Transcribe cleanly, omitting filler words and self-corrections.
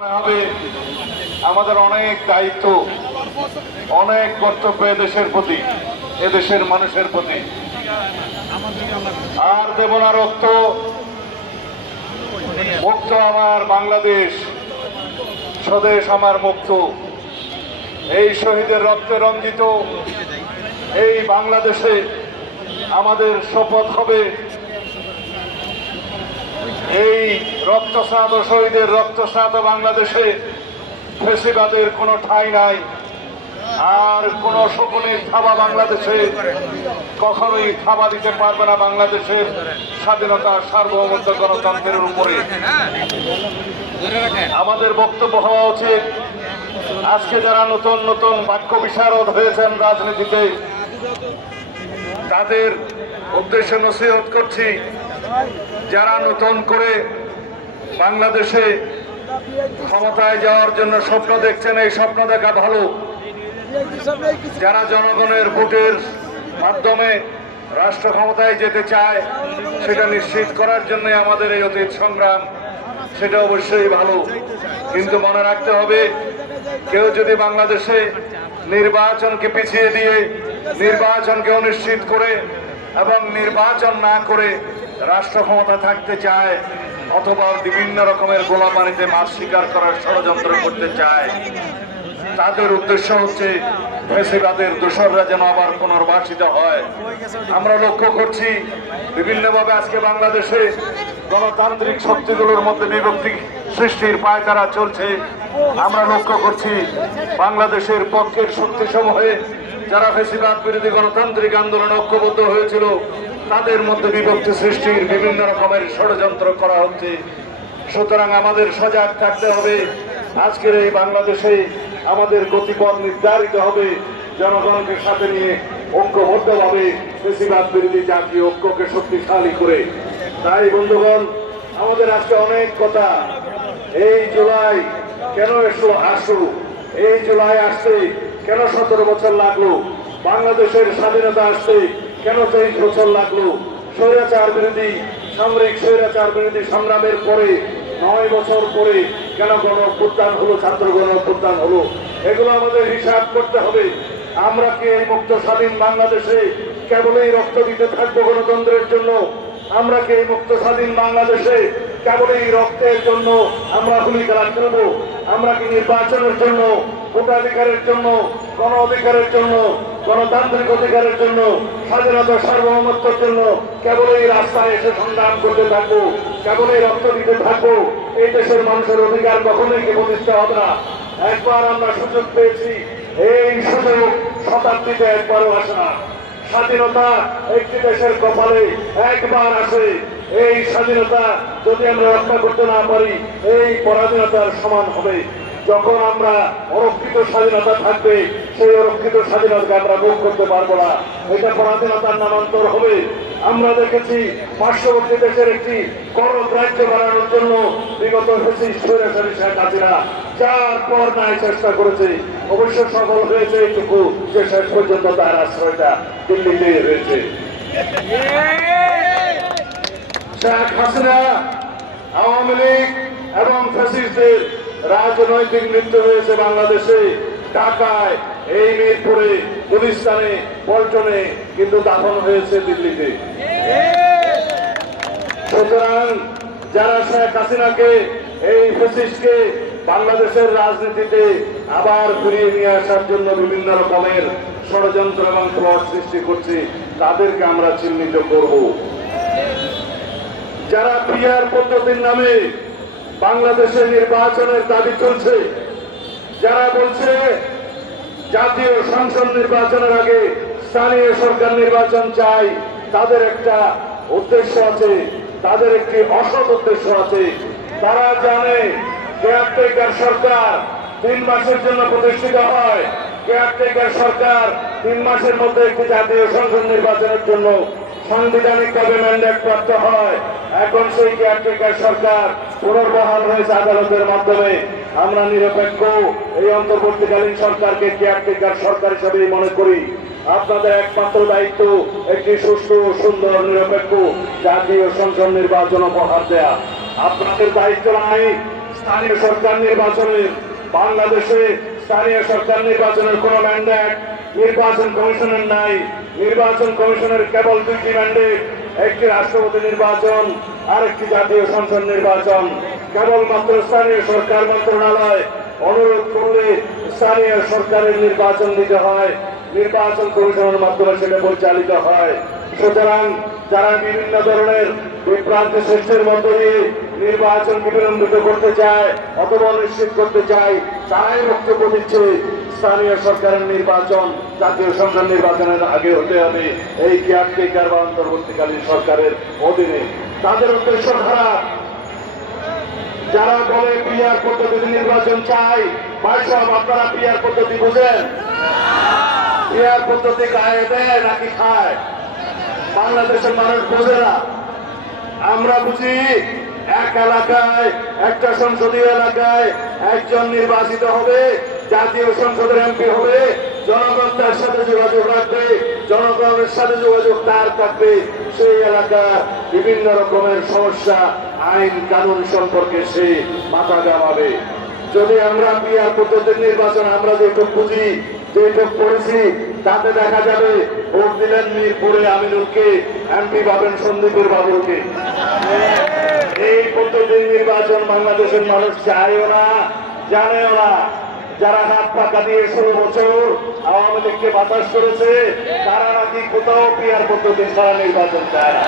হবে আমাদের অনেক দায়িত্ব, অনেক কর্তব্য এদেশের প্রতি, এদেশের মানুষের প্রতি। আর দেব না রক্ত, মুক্ত আমার বাংলাদেশ, স্বদেশ আমার মুক্ত। এই শহীদের রক্তে রঞ্জিত এই বাংলাদেশে আমাদের শপথ হবে, এই রক্তস্নাত শহীদের রক্তস্নাত বাংলাদেশে ফ্যাসিবাদের কোনো ঠাঁই নাই। আর কোন শকুনির থাবা বাংলাদেশে কখনোই থাবা দিতে পারবে না বাংলাদেশের স্বাধীনতা, সার্বভৌমত্ব, গণতন্ত্রের উপরে। আমাদের বক্তব্য হওয়া উচিত, আজকে যারা নতুন নতুন বাক্য বিশারদ হয়েছেন রাজনীতিতে, তাদের উদ্দেশ্যে নসিহত করছি, যারা নতুন করে বাংলাদেশে ক্ষমতায় যাওয়ার জন্য স্বপ্ন দেখছেন, এই স্বপ্ন দেখা ভালো। যারা জনগণের ভোটের মাধ্যমে রাষ্ট্র ক্ষমতায় যেতে চায়, সেটা নিশ্চিত করার জন্য আমাদের এই অতীত সংগ্রাম, সেটা অবশ্যই ভালো। কিন্তু মনে রাখতে হবে, কেউ যদি বাংলাদেশে নির্বাচনকে পিছিয়ে দিয়ে, নির্বাচনকে অনিশ্চিত করে এবং নির্বাচন না করে রাষ্ট্র ক্ষমতা থাকতে চায়, অথবা বিভিন্ন রকমের গোলাপানিতে মাছ শিকার করার ষড়যন্ত্র করতে চায়, তাদের উদ্দেশ্য হচ্ছে ফ্যাসিবাদের দোসররা যেন আবার পুনর্বাসিত হয়। আমরা লক্ষ্য করছি বিভিন্নভাবে আজকে বাংলাদেশে গণতান্ত্রিক শক্তিগুলোর মধ্যে বিভক্তি সৃষ্টির পায়তারা চলছে। আমরা লক্ষ্য করছি বাংলাদেশের পক্ষের শক্তিসমূহে যারা ফ্যাসিবাদ বিরোধী গণতান্ত্রিক আন্দোলনে ঐক্যবদ্ধ হয়েছিল, তাদের মধ্যে বিভক্তি সৃষ্টির বিভিন্ন রকমের ষড়যন্ত্র করা হচ্ছে। সুতরাং আমাদের সজাগ থাকতে হবে। আজকের এই বাংলাদেশে আমাদের গতিপথ নির্ধারিত হবে জনগণকে সাথে নিয়ে, ঐক্যবদ্ধভাবে ফ্যাসিবাদ বিরোধী জাতীয় ঐক্যকে শক্তিশালী করে। তাই বন্ধুগণ, আমাদের আজকে অনেক কথা। এই জুলাই কেন আসলো, এই জুলাই আসতে কেন 17 বছর লাগলো, বাংলাদেশের স্বাধীনতা আসতে কেন 23 বছর লাগলো, স্বৈরাচার বিরোধী সামরিক স্বৈরাচার বিরোধী সংগ্রামের পরে 9 বছর পরে কেন গণ অভ্যুত্থান হলো, ছাত্র গণ অভ্যুত্থান হলো, এগুলো আমাদের হিসাব করতে হবে। আমরা কি এই মুক্ত স্বাধীন বাংলাদেশে কেবলই রক্ত দিতে থাকবো গণতন্ত্রের জন্য? আমরা কি এই মুক্ত স্বাধীন বাংলাদেশে কেবলই রক্তের জন্য আমরা গুলি খেলা করবো? আমরা কি নির্বাচনের জন্য, ভোটাধিকারের জন্য, গণ অধিকারের জন্য, গণতান্ত্রিক অধিকারের জন্য, স্বাধীনতা সার্বভৌমত্বের জন্য কেবলই রাস্তায় এসে সংগ্রাম করতে থাকবো, কেবলই রক্ত দিতে থাকবো? এই দেশের মানুষের অধিকার কখনোই কি প্রতিষ্ঠা হবে না? একবার আমরা সুযোগ পেয়েছি, এই সুযোগ শতাব্দীতে একবারও আসে না। স্বাধীনতা একটি দেশের কপালে একবার আসে। এই স্বাধীনতা যদি আমরা রক্ষা করতে না পারি, এই পরাধীনতার সমান হবে। যখন আমরা অরক্ষিত স্বাধীনতা থাকবে, সেই অরক্ষিত স্বাধীনতাকে আমরা ভোগ করতে পারবো না, এটা পরাধীনতার নামান্তর হবে। আমরা দেখেছি পার্শ্ববর্তী দেশের একটি করদ রাজ্য বানানোর জন্য বিগত স্বৈরাচারী শেখ হাসিনা যার পর নাই চেষ্টা করেছে, অবশ্য সফল হয়েছে এইটুকু যে শেষ পর্যন্ত তার আশ্রয়টা দিল্লিতে রয়েছে। শেখ হাসিনা, আওয়ামী লীগ এবং ফ্যাসিস্টদের রাজনৈতিক মৃত্যু হয়েছে বাংলাদেশে, ঢাকায়, এই মিরপুরে, গুলিস্তানে, পল্টনে, কিন্তু দাফন হয়েছে দিল্লিতে। সুতরাং যারা শেখ হাসিনাকে, এই ফ্যাসিস্টকে বাংলাদেশের রাজনীতিতে আবার ফিরিয়ে নিয়ে আসার জন্য বিভিন্ন রকমের ষড়যন্ত্র এবং প্লট সৃষ্টি করছে, তাদেরকে আমরা চিহ্নিত করব। যারা পিআর পদ্ধতির নামে বাংলাদেশে নির্বাচনের দাবি চলছে, যারা বলছে জাতীয় সংসদ নির্বাচনের আগে স্থানীয় সরকার নির্বাচন চাই, তাদের একটা উদ্দেশ্য আছে, তাদের একটি অসৎ উদ্দেশ্য আছে। তারা জানে কেয়ারটেকার সরকার 3 মাসের জন্য প্রতিষ্ঠিত হয়, কেয়ারটেকার সরকার 3 মাসের মধ্যে একটি জাতীয় সংসদ নির্বাচনের জন্য সাংবিধানিকভাবে ম্যান্ডেট প্রাপ্ত হয়। এখন সেই কেয়ারটেকার সরকার পুনর্বহাল হয়েছে আদালতের মাধ্যমে। আমরা নিরপেক্ষ এই অন্তর্বর্তীকালীন সরকারকে কেয়ারটেকার সরকার হিসেবেই মনে করি। আপনাদের একমাত্র দায়িত্ব একটি সুষ্ঠু, সুন্দর, নিরপেক্ষ জাতীয় সংসদ নির্বাচন উপহার দেয়া। আপনাদের দায়িত্ব নাই স্থানীয় সরকার নির্বাচনে বাংলাদেশে স্থানীয় সরকার নির্বাচনের কোন ম্যান্ডেট নির্বাচন কমিশনের নাই। নির্বাচন কমিশনের কেবল দুইটি ম্যান্ডেট, একটি রাষ্ট্রপতি নির্বাচন আর একটি জাতীয় সংসদ নির্বাচন। কেবলমাত্র স্থানীয় সরকার মন্ত্রণালয় অনুরোধ করলে স্থানীয় সরকারের নির্বাচন দিতে হয়, নির্বাচন কমিশনের মাধ্যমে সেটা পরিচালিত হয়। সুতরাং যারা বিভিন্ন ধরনের বিভ্রান্তি সৃষ্টির মধ্য দিয়ে নির্বাচনকে বিলম্বিত করতে চায় অথবা নিশ্চিত করতে চায়, তারাই বক্তব্য দিচ্ছে স্থানীয় সরকারের নির্বাচন জাতীয় সংসদ নির্বাচনের আগে হতে হবে এই কেয়ারটেকার বা অন্তর্বর্তীকালীন সরকারের অধীনে। তাদের উদ্দেশ্য খারাপ। যারা বলে পিআর পদ্ধতিতে নির্বাচন চাই, ভাই সাহেব আপনারা পিআর পদ্ধতি বুঝেন? পিআর পদ্ধতি গায়ে দেয় নাকি খায়? বাংলাদেশের মানুষ বোঝে না। আমরা বুঝি এক এলাকায় একটা সংসদীয় এলাকায় একজন নির্বাচিত হবে, জাতীয় সংসদের এমপি হবে, জনগণ তার সাথে যোগাযোগ রাখবে, জনগণের সাথে যোগাযোগ তার থাকবে, সেই এলাকার বিভিন্ন রকমের সমস্যা আইন কানুন সম্পর্কে সে মাথা ঘামাবে। যদি আমরা পিআর পদ্ধতির নির্বাচন আমরা যেটুক বুঝি যেটুক পড়েছি তাতে দেখা যাবে ভোট দিলেন মিরপুরে আমিনুলকে, এমপি পাবেন সন্দীপুর বাবুলকে। এই পদ্ধতির নির্বাচন বাংলাদেশের মানুষ চায়ও না, জানেও না। যারা হাত পাকা দিয়ে 16 বছর আওয়ামী লীগকে বাতাস করেছে তারা নাকি কোথাও পিআর পদ্ধতি ছাড়া নির্বাচন চায় না।